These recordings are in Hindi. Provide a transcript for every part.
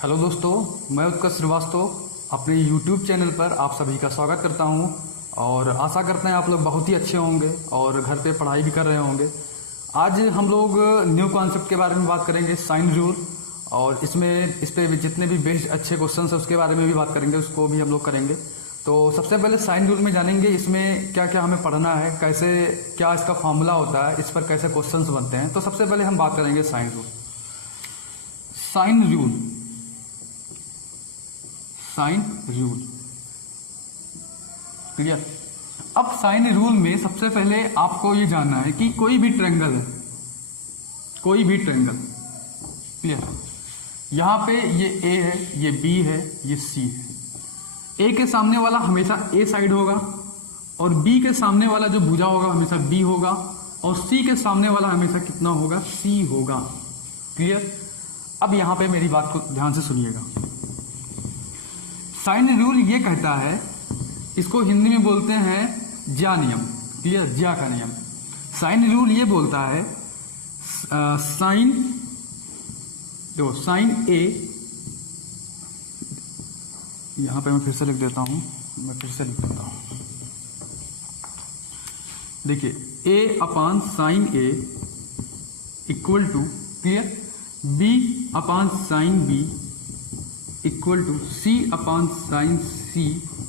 हेलो दोस्तों, मैं उत्कर्ष श्रीवास्तव अपने YouTube चैनल पर आप सभी का स्वागत करता हूं और आशा करते हैं आप लोग बहुत ही अच्छे होंगे और घर पे पढ़ाई भी कर रहे होंगे। आज हम लोग न्यू कॉन्सेप्ट के बारे में बात करेंगे, साइन रूल, और इस पे जितने भी बेस्ट अच्छे क्वेश्चन है उसके बारे में भी बात करेंगे, उसको भी हम लोग करेंगे। तो सबसे पहले साइन रूल में जानेंगे इसमें क्या क्या हमें पढ़ना है, कैसे क्या इसका फॉर्मूला होता है, इस पर कैसे क्वेश्चंस बनते हैं। तो सबसे पहले हम बात करेंगे sine rule. Sine rule clear. अब साइन रूल में सबसे पहले आपको ये जानना है कि कोई भी ट्रायंगल है, कोई भी ट्रायंगल क्लियर, यहां पे ये ए है, ये बी है, ये सी है। ए के सामने वाला हमेशा ए साइड होगा और बी के सामने वाला जो भुजा होगा हमेशा बी होगा और सी के सामने वाला हमेशा कितना होगा, सी होगा। क्लियर। अब यहां पे मेरी बात को ध्यान से सुनिएगा। साइन रूल ये कहता है, इसको हिंदी में बोलते हैं ज्या नियम। क्लियर, ज्या का नियम। साइन रूल ये बोलता है साइन ए, यहां पे मैं फिर से लिख देता हूं, देखिए A upon sine A equal to, clear, B upon sine B equal to C upon sine C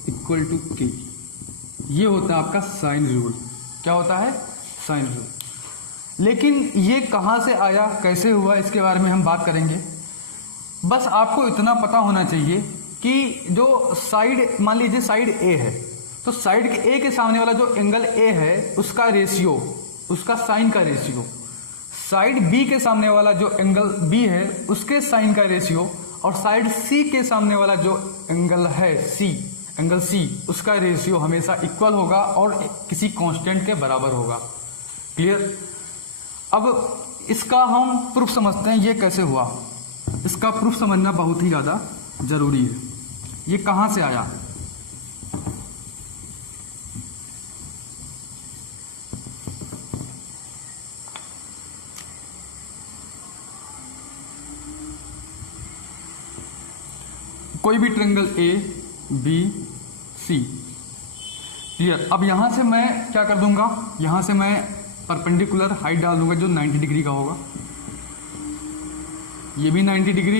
equal to K. ये होता है आपका साइन रूल। क्या होता है? Sine rule. लेकिन ये कहां से आया, कैसे हुआ, इसके बारे में हम बात करेंगे। बस आपको इतना पता होना चाहिए कि जो साइड, मान लीजिए साइड ए है, तो साइड के ए के सामने वाला जो एंगल ए है उसका रेशियो, उसका साइन का रेशियो, साइड बी के सामने वाला जो एंगल बी है उसके साइन का रेशियो, और साइड सी के सामने वाला जो एंगल है सी, एंगल सी, उसका रेशियो हमेशा इक्वल होगा और किसी कांस्टेंट के बराबर होगा। क्लियर। अब इसका हम प्रूफ समझते हैं, ये कैसे हुआ। इसका प्रूफ समझना बहुत ही ज्यादा जरूरी है। ये कहां से आया? कोई भी triangle A B C, clear. अब यहां से मैं क्या कर दूंगा, यहां से मैं परपेंडिकुलर हाइट डाल दूंगा जो 90 डिग्री का होगा। ये भी 90 डिग्री,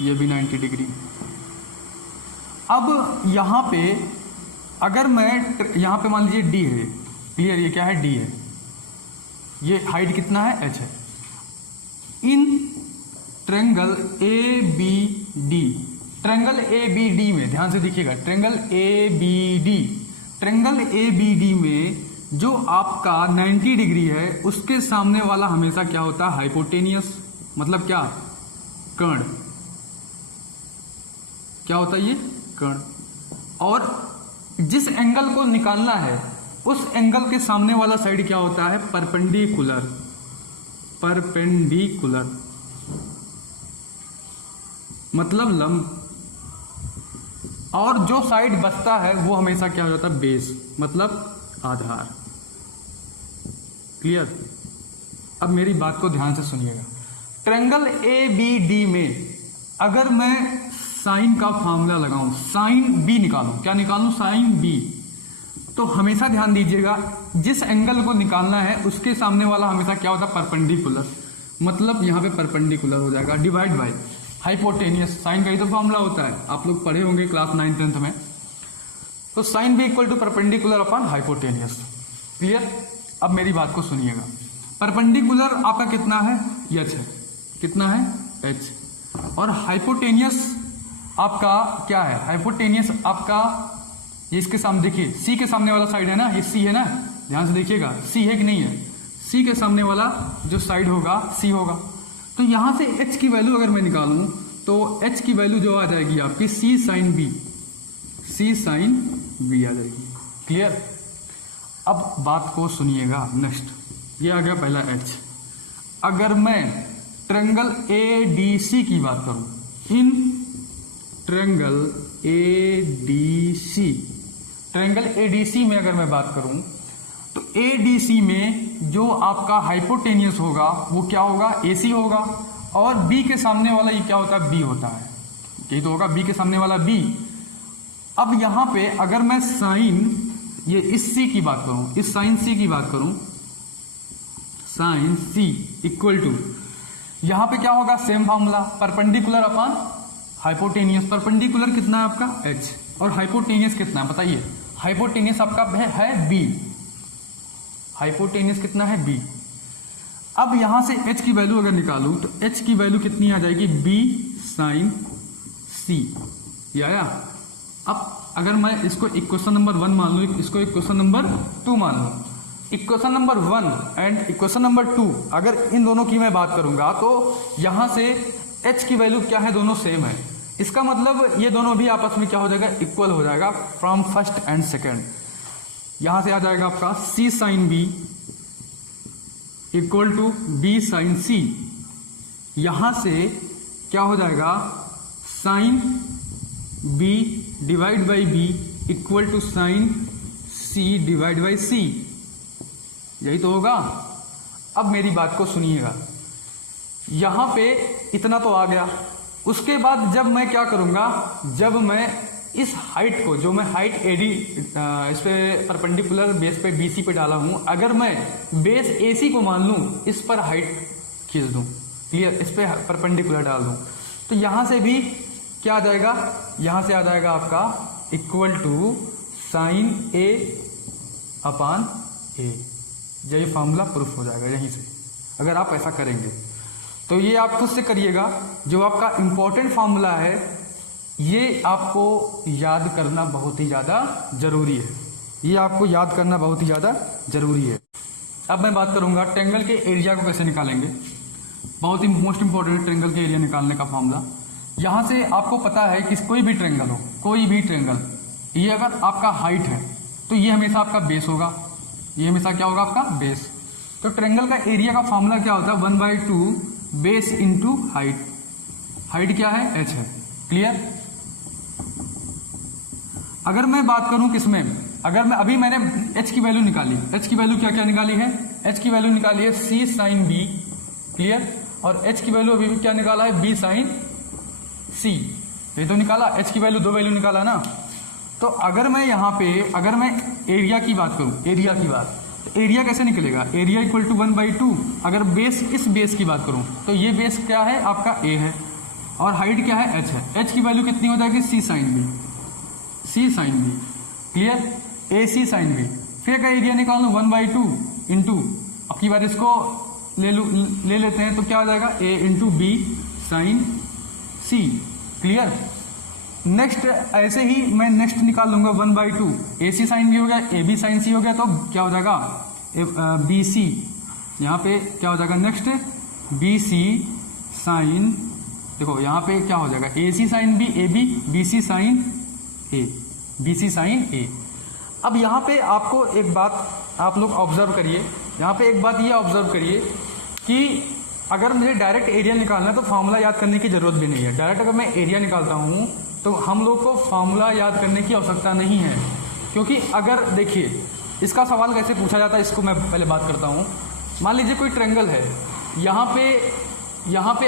ये भी 90 डिग्री। अब यहां पे अगर मैं यहां पे मान लीजिए डी है, क्लियर, ये क्या है, डी है, ये हाइट कितना है, एच है। In triangle A B D, triangle A B D में ध्यान से देखिएगा, triangle A B D, triangle A B D में जो आपका 90 डिग्री है उसके सामने वाला हमेशा क्या होता है, हाइपोटेनियस, मतलब क्या, कर्ण। क्या होता है ये, कर्ण। और जिस एंगल को निकालना है उस एंगल के सामने वाला साइड क्या होता है, परपेंडिकुलर, परपेंडिकुलर मतलब लंब। और जो साइड बचता है वो हमेशा क्या हो जाता है, बेस, मतलब आधार। क्लियर। अब मेरी बात को ध्यान से सुनिएगा। ट्रायंगल ए बी डी में अगर मैं साइन का फॉर्मूला लगाऊं, साइन बी निकालूं, क्या निकालूं, साइन बी, तो हमेशा ध्यान दीजिएगा जिस एंगल को निकालना है उसके सामने वाला हमेशा क्या होता है, परपेंडिकुलर, मतलब यहां पे परपेंडिकुलर हो जाएगा, डिवाइड बाय हाइपोटेनियस। साइन का ही तो फॉर्मूला होता है, आप लोग पढ़े होंगे क्लास 9th में। तो sine B equal to perpendicular upon hypotenuse. Clear. अब मेरी बात को सुनिएगा। परपेंडिकुलर आपका कितना है, एच है, कितना है, एच, और हाइपोटेनियस आपका क्या है, हाइपोटेनियस आपका ये इसके सामने देखिए, सी के सामने वाला साइड है ना, ये सी है ना, ध्यान से देखिएगा, सी है कि नहीं है, सी के सामने वाला जो साइड होगा सी होगा। तो यहां से h की वैल्यू अगर मैं निकालूं तो h की वैल्यू जो आ जाएगी आपकी c sine b, c sine b आ जाएगी। क्लियर। अब बात को सुनिएगा नेक्स्ट, ये आ गया पहला h। अगर मैं ट्रायंगल ADC की बात करूं, in triangle ADC, triangle ADC में अगर मैं बात करूं तो ADC में जो आपका हाइपोटेनियस होगा वो क्या होगा, AC होगा, और B के सामने वाला ये क्या होता है, B होता है। यही तो होगा, बी के सामने वाला बी। अब यहां पे अगर मैं साइन ये इस सी की बात करूं, इस साइन सी की बात करूं, साइन सी इक्वल टू, यहां पे क्या होगा, same formula, perpendicular upon hypotenuse. Perpendicular कितना है आपका h, और हाइपोटेनियस कितना है बताइए। हाइपोटेनियस आपका है b, हाइपोटेनियस कितना है b। अब यहां से h की वैल्यू अगर निकालूं तो h की वैल्यू कितनी आ जाएगी, b साइन c। ये आया। अब अगर मैं इसको इक्वेशन नंबर 1 मान लूं, इसको इक्वेशन नंबर 2 मान लूं, equation number 1 and equation number 2 अगर इन दोनों की मैं बात करूंगा तो यहां से h की वैल्यू क्या है, दोनों सेम है। इसका मतलब ये दोनों भी आपस में क्या हो जाएगा, इक्वल हो जाएगा फ्रॉम फर्स्ट एंड सेकेंड। यहां से आ जाएगा आपका c sine b equal to b sine c। यहां से क्या हो जाएगा, sine b divide by b equal to sine c divide by c। यही तो होगा। अब मेरी बात को सुनिएगा, यहां पे इतना तो आ गया। उसके बाद जब मैं क्या करूंगा, जब मैं इस हाइट को, जो मैं हाइट एडी इस पे परपेंडिकुलर बेस पे बीसी पे डाला हूं, अगर मैं बेस एसी को मान लूं, इस पर हाइट खींच दूं, क्लियर, इस पे परपेंडिकुलर डाल दूं, तो यहां से भी क्या आ जाएगा, यहां से आ जाएगा आपका equal to sign A upon ए। यही फॉर्मूला प्रूफ हो जाएगा यहीं से, अगर आप ऐसा करेंगे तो। ये आप खुद से करिएगा, जो आपका इंपॉर्टेंट फॉर्मूला है ये आपको याद करना बहुत ही ज़्यादा ज़रूरी है, ये आपको याद करना बहुत ही ज़्यादा ज़रूरी है। अब मैं बात करूंगा ट्रायंगल के एरिया को कैसे निकालेंगे। बहुत ही मोस्ट इंपॉर्टेंट ट्रायंगल के एरिया निकालने का फॉर्मूला। यहाँ से आपको पता है कि कोई भी ट्रायंगल हो, कोई भी ट्रायंगल, ये अगर आपका हाइट है तो ये हमेशा आपका बेस होगा, ये हमेशा क्या होगा, आपका बेस। तो ट्रायंगल का एरिया का फॉर्मूला क्या होता है, 1/2 बेस इंटू हाइट। हाइट क्या है, h है, क्लियर। अगर मैं बात करूं किसमें, अगर मैं अभी मैंने h की वैल्यू निकाली, h की वैल्यू क्या क्या निकाली है, h की वैल्यू निकाली है c साइन b, क्लियर, और h की वैल्यू अभी भी क्या निकाला है, b साइन c। ये तो निकाला, h की वैल्यू 2 वैल्यू निकाला ना। तो अगर मैं यहाँ पे, अगर मैं एरिया की बात करूं, एरिया की बात, तो एरिया कैसे निकलेगा, एरिया इक्वल टू 1/2। अगर बेस, इस बेस की बात करूं तो ये बेस क्या है, आपका a है, और हाइट क्या है, h है। h की वैल्यू कितनी हो जाएगी, c sine b, c sine b, clear, a c sine b। फिर का एरिया निकाल लो 1/2 इंटू, अब की बार इसको ले लेते हैं तो क्या हो जाएगा, a into b sine c, clear. Next ऐसे ही मैं नेक्स्ट निकाल लूंगा 1/2, ए सी साइन बी हो गया, ए बी साइन सी हो गया, तो क्या हो जाएगा, बी सी। यहाँ पे क्या हो जाएगा, नेक्स्ट बी सी साइन, देखो यहाँ पे क्या हो जाएगा, A C sine B, A B C sine A, B C sine A. अब यहाँ पे आपको एक बात आप लोग ऑब्जर्व करिए, यहाँ पे एक बात ये ऑब्जर्व करिए कि अगर मुझे डायरेक्ट एरिया निकालना है तो फॉर्मूला याद करने की जरूरत भी नहीं है। डायरेक्ट अगर मैं एरिया निकालता हूँ तो हम लोग को फॉर्मूला याद करने की आवश्यकता नहीं है, क्योंकि अगर देखिए इसका सवाल कैसे पूछा जाता है, इसको मैं पहले बात करता हूँ। मान लीजिए कोई ट्रायंगल है, यहाँ पे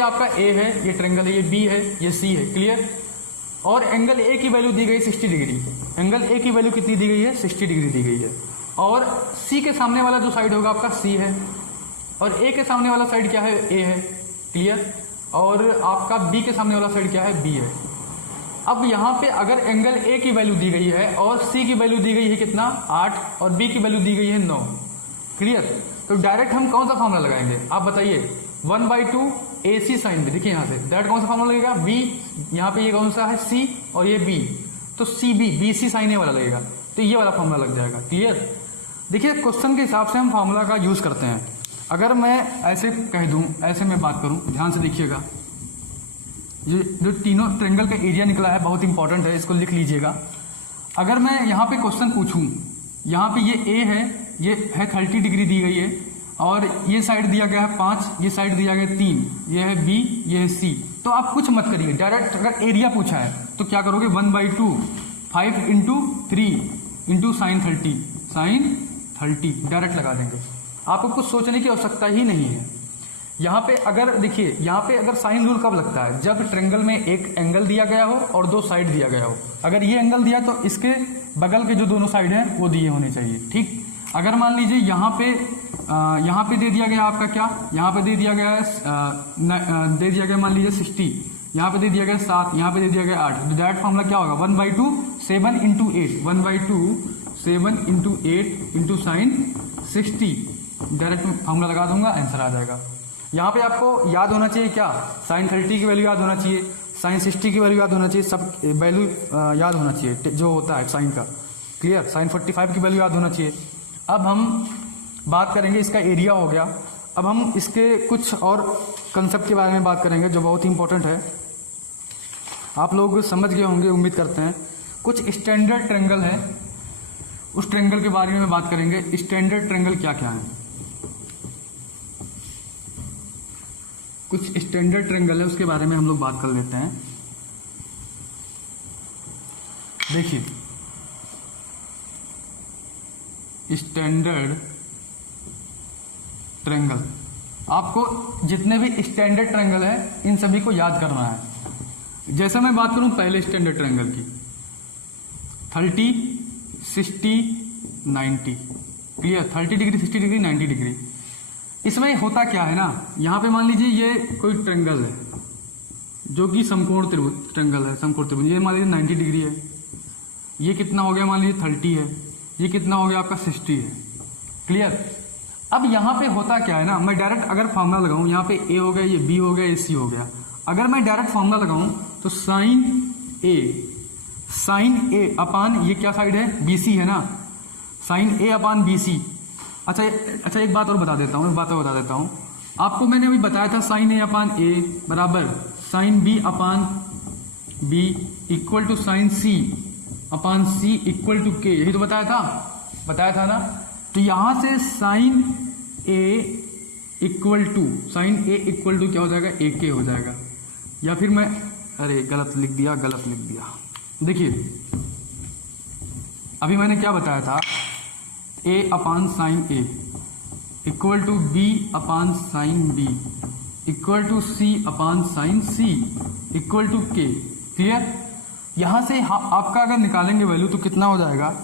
आपका ए है, ये ट्रायंगल है, ये बी है, ये सी है, क्लियर, और एंगल ए की वैल्यू दी गई 60 डिग्री। एंगल ए की वैल्यू कितनी दी गई है, 60 डिग्री दी गई है, और सी के सामने वाला जो साइड होगा आपका सी है, और ए के सामने वाला साइड क्या है, ए है, क्लियर, और आपका बी के सामने वाला साइड क्या है, बी है। अब यहाँ पे अगर एंगल ए की वैल्यू दी गई है और सी की वैल्यू दी गई है कितना, 8, और बी की वैल्यू दी गई है 9, क्लियर। तो डायरेक्ट हम कौन सा फॉर्मूला लगाएंगे, आप बताइए, 1/2 ए सी साइन बी। देखिए यहाँ से डायरेक्ट कौन सा फॉर्मूला लगेगा, बी, यहाँ पे ये कौन सा है, सी, और ये बी, तो C B, B C sine A वाला लगेगा, तो ये वाला फॉर्मूला लग जाएगा, क्लियर। देखिए क्वेश्चन के हिसाब से हम फॉर्मूला का यूज करते हैं। अगर मैं ऐसे कह दूं, ऐसे मैं बात करूं, ध्यान से देखिएगा, ये जो तीनों ट्रायंगल का एरिया निकला है बहुत इंपॉर्टेंट है, इसको लिख लीजिएगा। अगर मैं यहाँ पे क्वेश्चन पूछूं, यहाँ पे ये ए है, ये है 30 डिग्री दी गई है, और ये साइड दिया गया है 5, ये साइड दिया गया है 3, ये है बी, ये है सी, तो आप कुछ मत करिए, डायरेक्ट अगर एरिया पूछा है तो क्या करोगे, 1/2 5 इंटू 3 इंटू साइन 30 डायरेक्ट लगा देंगे, आपको कुछ सोचने की आवश्यकता ही नहीं है। यहाँ पे अगर देखिए, यहाँ पे अगर साइन रूल कब लगता है, जब ट्रायंगल में एक एंगल दिया गया हो और दो साइड दिया गया हो। अगर ये एंगल दिया तो इसके बगल के जो दोनों साइड हैं वो दिए होने चाहिए, ठीक। अगर मान लीजिए यहाँ पे दे दिया गया आपका क्या, यहाँ पे दे दिया गया है दे दिया गया मान लीजिए 60, यहाँ पे दे दिया गया 7, यहाँ पे दे दिया गया 8, तो डायरेक्ट फॉर्मूला क्या होगा 1/2 7 × 8, 1/2 7 × 8 इंटू साइन 60, डायरेक्ट फॉर्मूला लगा दूंगा, आंसर आ जाएगा। यहाँ पे आपको याद होना चाहिए क्या, साइन 30 की वैल्यू याद होना चाहिए, साइन 60 की वैल्यू याद होना चाहिए, सब वैल्यू याद होना चाहिए जो होता है साइन का, क्लियर। साइन 45 की वैल्यू याद होना चाहिए। अब हम बात करेंगे, इसका एरिया हो गया। अब हम इसके कुछ और कंसेप्ट के बारे में बात करेंगे जो बहुत ही इंपॉर्टेंट है, आप लोग समझ गए होंगे उम्मीद करते हैं। कुछ स्टैंडर्ड ट्रायंगल है, उस ट्रायंगल के बारे में बात करेंगे। स्टैंडर्ड ट्रायंगल क्या क्या है, कुछ स्टैंडर्ड ट्रायंगल है उसके बारे में हम लोग बात कर लेते हैं। देखिए, स्टैंडर्ड ट्रायंगल, आपको जितने भी स्टैंडर्ड ट्रायंगल है इन सभी को याद करना है। जैसे मैं बात करूं पहले स्टैंडर्ड ट्रायंगल की, 30 60 90, क्लियर। 30 degree 60 degree 90 degree. इसमें होता क्या है ना, यहाँ पे मान लीजिए ये कोई ट्रायंगल है जो कि समकोण त्रिभुज ट्रायंगल है, समकोण त्रिभुज, ये मान लीजिए 90 डिग्री है, ये कितना हो गया मान लीजिए 30 है, ये कितना हो गया आपका 60 है, क्लियर। अब यहाँ पे होता क्या है ना, मैं डायरेक्ट अगर फॉर्मूला लगाऊं, यहाँ पे ए हो गया, ये बी हो गया, ये सी हो गया। अगर मैं डायरेक्ट फॉर्मूला लगाऊं तो साइन ए अपान ये क्या साइड है, बीसी है ना, साइन ए अपान बीसी। अच्छा एक बात और बता देता हूँ, आपको मैंने अभी बताया था साइन ए अपान ए बराबर sine B upon B equal to sine C upon C equal to K, यही तो बताया था ना। तो यहां से साइन ए इक्वल टू क्या हो जाएगा, ए के हो जाएगा। या फिर मैं गलत लिख दिया। देखिए अभी मैंने क्या बताया था, A upon sine A equal to B upon sine B equal to C upon sine C equal to K, clear. यहां से आपका अगर निकालेंगे वैल्यू तो कितना हो जाएगा,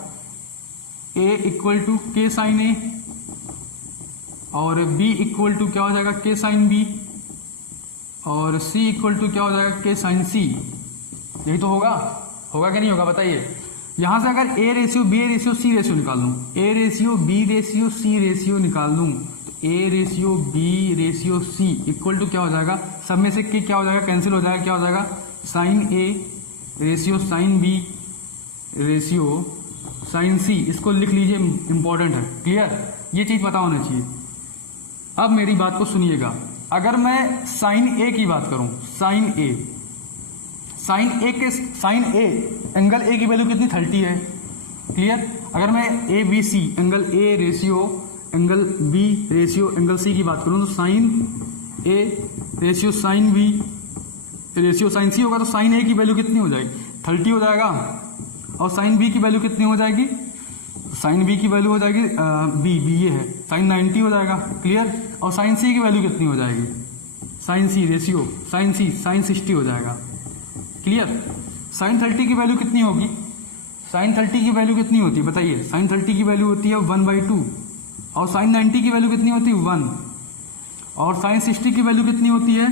ए इक्वल टू के साइन ए और बी इक्वल टू क्या हो जाएगा, के साइन बी और सी इक्वल टू क्या हो जाएगा, के साइन सी। यही तो होगा कि नहीं होगा, बताइए। यहां से अगर A ratio B ratio C ratio निकाल लूं, A ratio B ratio C ratio निकाल लूं, तो A ratio B ratio C equal to क्या हो जाएगा, सब में से के क्या हो जाएगा, कैंसिल हो जाएगा, क्या हो जाएगा, sine A ratio sine B ratio sine C. इसको लिख लीजिए, इंपॉर्टेंट है, क्लियर। ये चीज पता होना चाहिए। अब मेरी बात को सुनिएगा, अगर मैं साइन ए की बात करूं, साइन ए एंगल ए की वैल्यू कितनी 30 है, क्लियर। अगर मैं A B C angle A ratio angle B ratio angle C की बात करूं तो sine A ratio sine B ratio sine C होगा, तो साइन ए की वैल्यू कितनी हो जाएगी, 30 हो जाएगा। और साइन बी की वैल्यू कितनी हो जाएगी, साइन बी की वैल्यू हो जाएगी बी ये है साइन 90 हो जाएगा, क्लियर। और साइन सी की वैल्यू कितनी हो जाएगी, साइन सी रेशियो साइन सी साइन 60 हो जाएगा, क्लियर। साइन 30 की वैल्यू कितनी होगी, साइन 30 की वैल्यू कितनी होती है बताइए, साइन 30 की वैल्यू होती है 1/2 और साइन 90 की वैल्यू कितनी होती है 1 और साइन 60 की वैल्यू कितनी होती है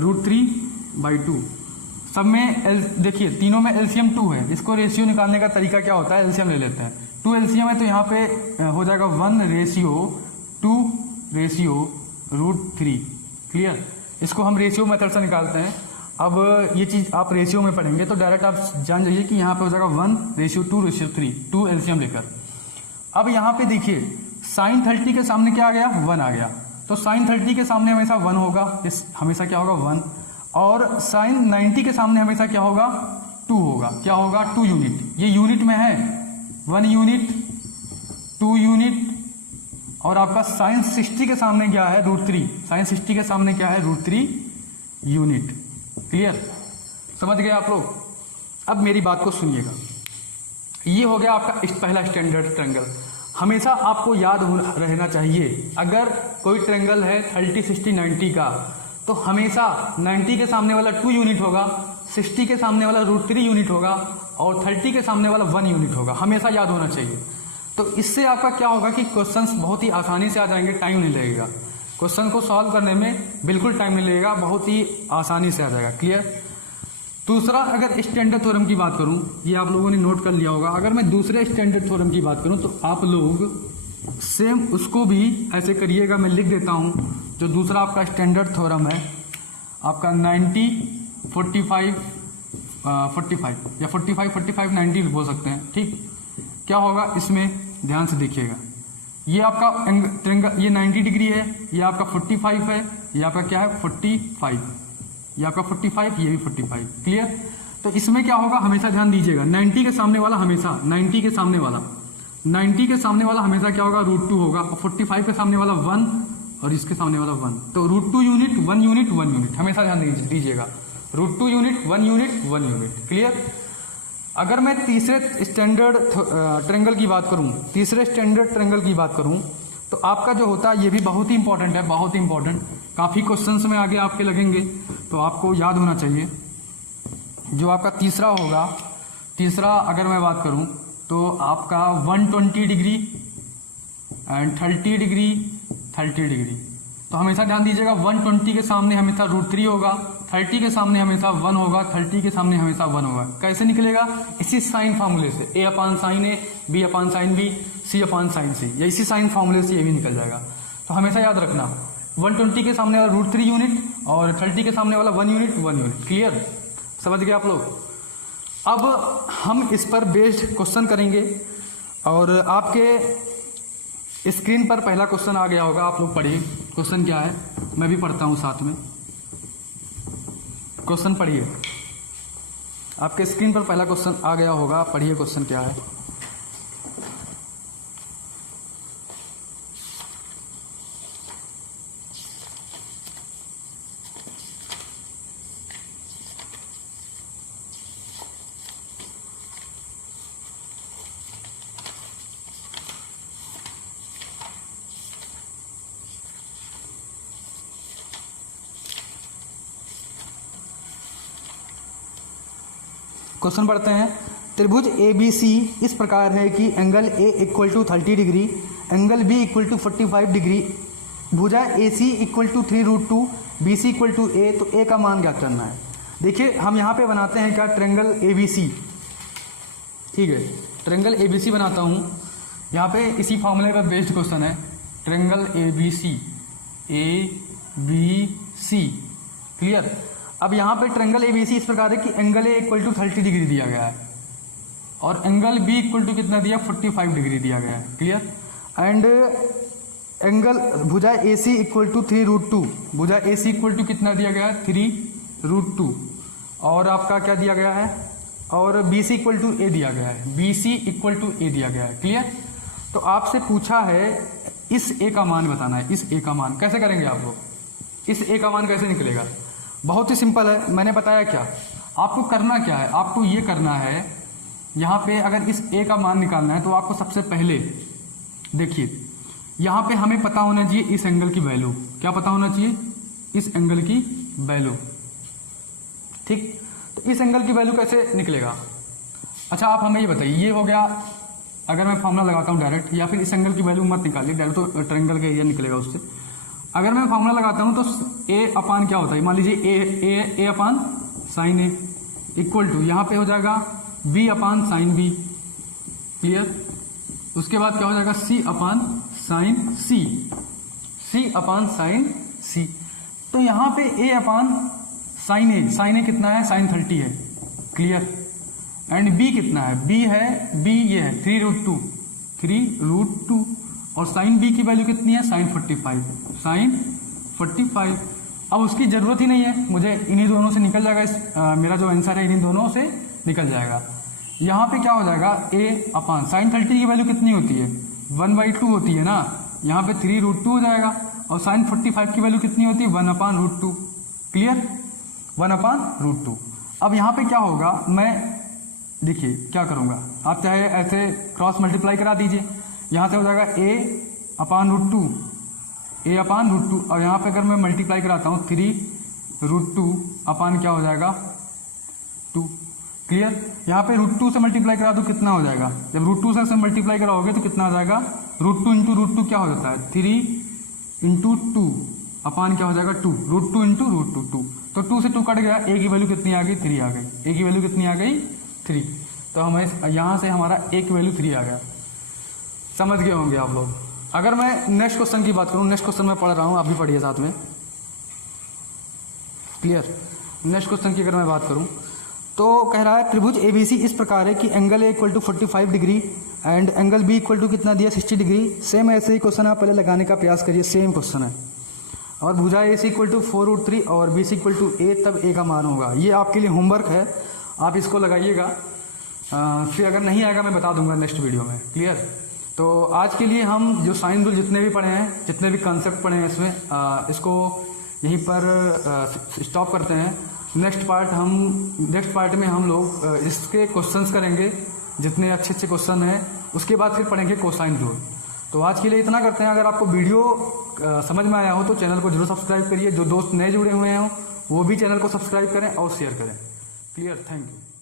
√3/2। सब में देखिए तीनों में एलसीएम 2 है। इसको रेशियो निकालने का तरीका क्या होता है, एलसीएम ले लेते हैं। 2 एलसीएम है तो यहाँ पे हो जाएगा 1:2/√3, क्लियर। इसको हम रेशियो मेथड से निकालते हैं। अब ये चीज आप रेशियो में पढ़ेंगे तो डायरेक्ट आप जान जाइए कि यहाँ पे हो जाएगा 1:2/3, 2 एलसीएम लेकर। अब यहाँ पे देखिए साइन 30 के सामने क्या आ गया, 1 आ गया, तो साइन 30 के सामने हमेशा 1 होगा, हमेशा क्या होगा 1। और साइन 90 के सामने हमेशा क्या होगा 2 होगा, क्या होगा 2 यूनिट। ये यूनिट में है 1 यूनिट 2 यूनिट। और आपका साइन 60 के सामने क्या है √3, साइन 60 के सामने क्या है √3 यूनिट, क्लियर। समझ गए आप लोग। अब मेरी बात को सुनिएगा, ये हो गया आपका पहला स्टैंडर्ड ट्रायंगल। हमेशा आपको याद रहना चाहिए, अगर कोई ट्रेंगल है 30, 60, 90 का, तो हमेशा 90 के सामने वाला 2 यूनिट होगा, 60 के सामने वाला √3 यूनिट होगा और 30 के सामने वाला 1 यूनिट होगा। हमेशा याद होना चाहिए। तो इससे आपका क्या होगा कि क्वेश्चंस बहुत ही आसानी से आ जाएंगे, टाइम नहीं लगेगा। क्वेश्चन को सॉल्व करने में बिल्कुल टाइम नहीं लगेगा, बहुत ही आसानी से आ जाएगा। क्लियर। दूसरा, अगर स्टैंडर्ड थ्योरम की बात करूं, ये आप लोगों ने नोट कर लिया होगा। अगर मैं दूसरे स्टैंडर्ड थ्योरम की बात करूं तो आप लोग सेम उसको भी ऐसे करिएगा। मैं लिख देता हूं, जो दूसरा आपका स्टैंडर्ड थ्योरम है आपका 90, 45, 45 या 45, 45, 90 बोल सकते हैं। ठीक, क्या होगा इसमें ध्यान से देखिएगा। ये आपका ट्रेंगल, ये 90 डिग्री है, ये आपका 45 है, ये आपका क्या है 45, ये आपका 45, ये भी 45। क्लियर। तो इसमें क्या होगा, हमेशा ध्यान दीजिएगा, 90 के सामने वाला हमेशा 90 के सामने वाला हमेशा क्या होगा √2 होगा, और 45 के सामने वाला 1 और इसके सामने वाला 1, तो √2 यूनिट 1 यूनिट 1 यूनिट, हमेशा ध्यान दीजिएगा, √2 यूनिट 1 यूनिट 1 यूनिट। क्लियर। अगर मैं तीसरे स्टैंडर्ड ट्रेंगल की बात करूं, तीसरे स्टैंडर्ड ट्रेंगल की बात करूं, तो आपका जो होता है ये भी बहुत ही इंपॉर्टेंट है, बहुत ही इंपॉर्टेंट। काफी क्वेश्चंस में आगे आपके लगेंगे, तो आपको याद होना चाहिए। जो आपका तीसरा होगा, तीसरा अगर मैं बात करूं तो आपका 120 डिग्री एंड 30 डिग्री, 30 डिग्री। तो हमेशा ध्यान दीजिएगा, 120 के सामने हमेशा √3 होगा, 30 के सामने हमेशा 1 होगा, 30 के सामने हमेशा 1 होगा। कैसे निकलेगा, इसी साइन फार्मूले से, A/sin A, B/sin B, C/sin C, या इसी साइन फार्मूले से ये भी निकल जाएगा। तो हमेशा याद रखना, 120 के सामने वाला √3 यूनिट और 30 के सामने वाला 1 यूनिट 1 यूनिट। क्लियर, समझ गए आप लोग। अब हम इस पर बेस्ड क्वेश्चन करेंगे, और आपके स्क्रीन पर पहला क्वेश्चन आ गया होगा, आप लोग पढ़िए क्वेश्चन क्या है, मैं भी पढ़ता हूं साथ में। क्वेश्चन पढ़िए, आपके स्क्रीन पर पहला क्वेश्चन आ गया होगा, पढ़िए क्वेश्चन क्या है। क्वेश्चन पढ़ते हैं। त्रिभुज ABC इस प्रकार है कि angle A = 30 degree, angle B = 45 degree, भुजा AC = 3√2, BC = A, तो A का मान ज्ञात करना है। देखिए हम यहाँ पे बनाते हैं क्या, ट्रेंगल ABC। ठीक है, ट्रेंगल ABC बनाता हूँ यहाँ पे, इसी फॉर्मूले पर बेस्ड क्वेश्चन है। Triangle ABC, clear. अब यहाँ पे ट्रेंगल ABC इस प्रकार है कि एंगल A = 30 डिग्री दिया गया है और एंगल B = कितना दिया, 45 डिग्री दिया गया है। क्लियर। एंड एंगल भुजा AC = 3√2, भुजा AC = कितना दिया गया है, 3√2, और आपका क्या दिया गया है, और BC = A दिया गया है, BC = A दिया गया है। क्लियर। तो आपसे पूछा है इस A का मान बताना है। इस A का मान कैसे करेंगे आप लोग, इस A का मान कैसे निकलेगा, बहुत ही सिंपल है। मैंने बताया क्या, आपको करना क्या है, आपको ये करना है, यहाँ पे अगर इस A का मान निकालना है तो आपको सबसे पहले देखिए, यहाँ पे हमें पता होना चाहिए इस एंगल की वैल्यू। क्या पता होना चाहिए, इस एंगल की वैल्यू। ठीक, तो इस एंगल की वैल्यू कैसे निकलेगा। अच्छा आप हमें ये बताइए, ये हो गया, अगर मैं फॉर्मूला लगाता हूँ डायरेक्ट, या फिर इस एंगल की वैल्यू मत निकालिए डायरेक्ट, तो ट्रायंगल का एरिया निकलेगा उससे। अगर मैं फॉर्मूला लगाता हूं तो A/, क्या होता है, मान लीजिए A/sin A इक्वल टू, यहाँ पे हो जाएगा B/sin B। क्लियर। उसके बाद क्या हो जाएगा, C/sin C। तो यहाँ पे A/sin A कितना है, sin 30 है। क्लियर। एंड B कितना है, B ये है 3√2, और साइन B की वैल्यू कितनी है, sin 45। अब उसकी जरूरत ही नहीं है मुझे, इन्हीं दोनों से निकल जाएगा, मेरा जो आंसर है इन्हीं दोनों से निकल जाएगा। यहाँ पे क्या हो जाएगा, sin 30 की वैल्यू कितनी होती है, 1/2 होती है ना, यहाँ पे 3√2 हो जाएगा, और sin 45 की वैल्यू कितनी होती है, 1/√2। क्लियर, 1/√2। अब यहाँ पे क्या होगा, मैं देखिए क्या करूँगा, आप चाहे ऐसे क्रॉस मल्टीप्लाई करा दीजिए, यहाँ से हो जाएगा a upon root two, a upon root two, और यहाँ पे अगर मैं मल्टीप्लाई कराता हूँ 3√2 अपान क्या हो जाएगा 2। क्लियर। यहाँ पे √2 से मल्टीप्लाई करा दो कितना हो जाएगा, जब √2 से मल्टीप्लाई कराओगे तो कितना आ जाएगा, √2 इंटू √2 क्या हो जाता है 3 इंटू 2 अपान क्या हो जाएगा 2, √2 इंटू √2 2, तो 2 से 2 कट गया, a की वैल्यू कितनी आ गई 3 आ गई, a की वैल्यू कितनी आ गई 3। तो हमें यहाँ से हमारा a की वैल्यू 3 आ गया। समझ गए होंगे आप लोग। अगर मैं नेक्स्ट क्वेश्चन की बात करूँ, नेक्स्ट क्वेश्चन मैं पढ़ रहा हूँ, आप भी पढ़िए साथ में। क्लियर। नेक्स्ट क्वेश्चन की अगर मैं बात करूँ तो कह रहा है त्रिभुज एबीसी इस प्रकार है कि angle A equal to 45 degree and angle B equal to कितना दिया 60 डिग्री। सेम ऐसे ही क्वेश्चन आप पहले लगाने का प्रयास करिए, सेम क्वेश्चन है। और भुजा ए सी इक्वल टू 4√3 और बी सी इक्वल टू ए, तब ए का मान होगा। ये आपके लिए होमवर्क है, आप इसको लगाइएगा। फिर अगर नहीं आएगा मैं बता दूंगा नेक्स्ट वीडियो में। क्लियर। तो आज के लिए हम जो साइन रूल जितने भी पढ़े हैं, जितने भी कंसेप्ट पढ़े हैं इसमें, इसको यहीं पर स्टॉप करते हैं। नेक्स्ट पार्ट में हम लोग इसके क्वेश्चंस करेंगे, जितने अच्छे अच्छे क्वेश्चन हैं, उसके बाद फिर पढ़ेंगे कोसाइन रूल। तो आज के लिए इतना करते हैं। अगर आपको वीडियो समझ में आया हो तो चैनल को जरूर सब्सक्राइब करिए। जो दोस्त नए जुड़े हुए हों वो भी चैनल को सब्सक्राइब करें और शेयर करें। क्लियर। Thank you.